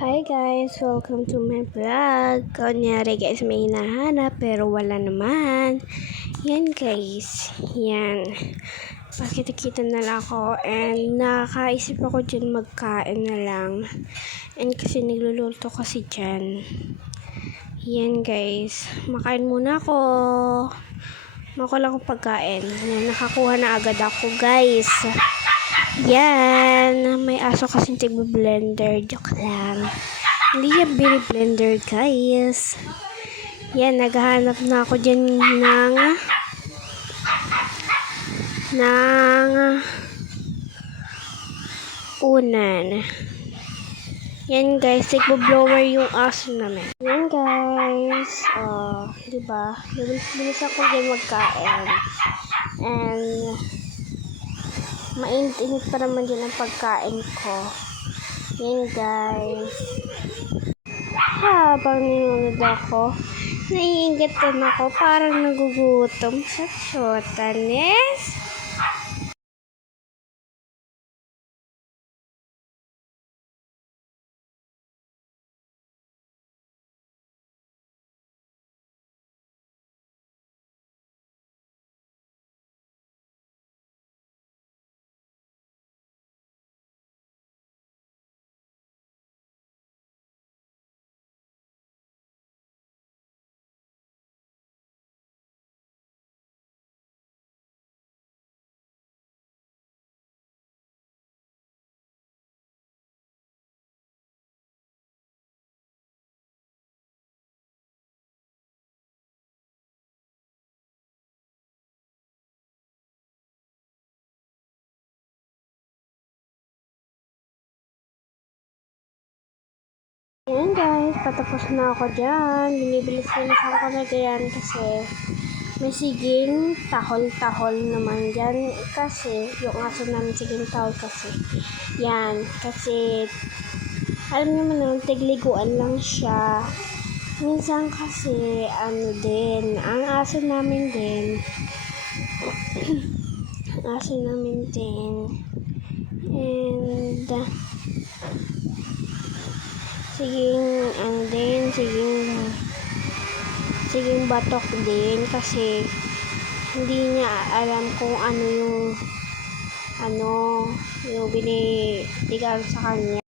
Hi guys! Welcome to my vlog. Kunyari guys, may hinahanap pero wala naman. Yan guys. Yan. Pakita-kita na lang ako and nakakaisip ako dyan magkain na lang. And kasi nagluluto kasi dyan. Yan guys. Makain muna ako. Makuha lang pagkain. Yan, nakakuha na agad ako guys. Yan, may aso kasing tigbo-blender. Joke lang. Hindi yan blender guys. Yan, naghahanap na ako dyan ng unan. Yan guys, tigbo-blower yung aso namin. Yan guys. Diba? Bilis ako dyan magkain. And mainit-init pa naman din ang pagkain ko. Yan guys. Habang ninunod ako, naiingatan ako, parang nagugutom sa chotanes. Ayan guys, patapos na ako dyan. Binibilis-bilisan ko na dyan kasi may siging tahol-tahol naman dyan. Kasi yung aso namin siging tahol kasi. Yan, kasi alam naman naman, tigliguan lang siya. Minsan kasi, ang aso namin din, and siging batok din kasi hindi niya alam kung ano yung binibigay sa kanya.